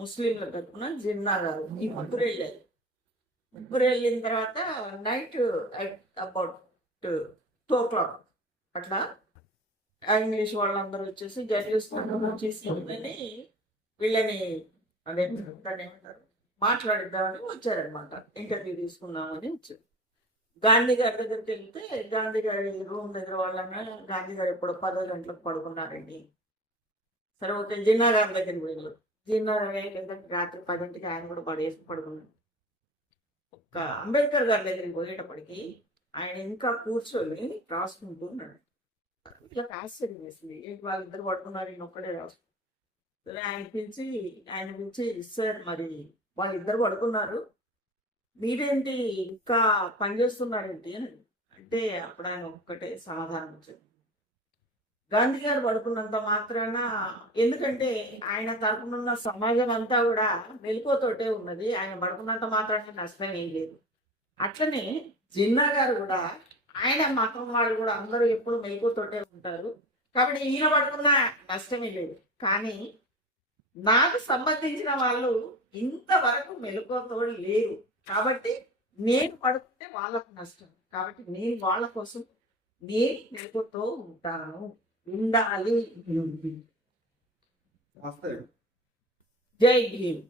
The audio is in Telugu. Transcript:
ముస్లింల తరఫున జిన్నా గారు ఈ ముగ్గురు వెళ్ళారు. ముగ్గురు వెళ్ళిన తర్వాత నైట్ అబౌట్ 2 o'clock అట్లా ఇంగ్లీష్ వాళ్ళందరూ వచ్చేసి జర్నలిస్ట్ వచ్చేసి వీళ్ళని అదే దాన్ని ఏమంటారు మాట్లాడిద్దామని వచ్చారనమాట. ఇంటర్వ్యూ తీసుకుందామని వచ్చారు. గాంధీ గారి దగ్గరికి వెళ్తే గాంధీ గారి రూమ్ దగ్గర వాళ్ళన్నా గాంధీ గారు ఎప్పుడో 10 గంటలకు పడుకున్నారండి. సరే ఓకే, జిన్నా గారి దగ్గరికి వెళ్ళారు. జిన్నా గారు రాత్రి 10ంటికి ఆయన కూడా పడుకున్నాడు. ఒక అంబేద్కర్ గారి దగ్గరికి పోయేటప్పటికి ఆయన ఇంకా కూర్చొని రాసుకుంటూ ఉన్నాడు. ఇట్లా ఆశ్చర్యం వేసింది, ఏంటి వాళ్ళిద్దరు పడుకున్నారు, ఈయన ఒక్కడే రాసు. సరే ఆయన పిలిచి సార్ మరి వాళ్ళిద్దరు పడుకున్నారు, మీరేంటి ఇంకా పనిచేస్తున్నారేంటి అని అంటే అప్పుడు ఆయన ఒక్కటే సమాధానం వచ్చాడు, గాంధీ గారు పడుకున్నంత మాత్రాన, ఎందుకంటే ఆయన తరపునున్న సమాజం అంతా కూడా మెలకువతోటే ఉన్నది, ఆయన పడుకున్నంత మాత్రాన నష్టం ఏం లేదు. అట్లనే జిన్నా గారు కూడా ఆయన మతం వాళ్ళు కూడా అందరూ ఎప్పుడు మెలకువతోటే ఉంటారు, కాబట్టి ఈయన పడుకున్న నష్టమే లేదు. కానీ నాకు సంబంధించిన వాళ్ళు ఇంతవరకు మెలకువతో లేరు, కాబట్టి నేను పడుకుంటే వాళ్ళకు నష్టం, కాబట్టి నేను వాళ్ళ కోసం నేను మెలకువతో ఉండాలి. జై భీమ్.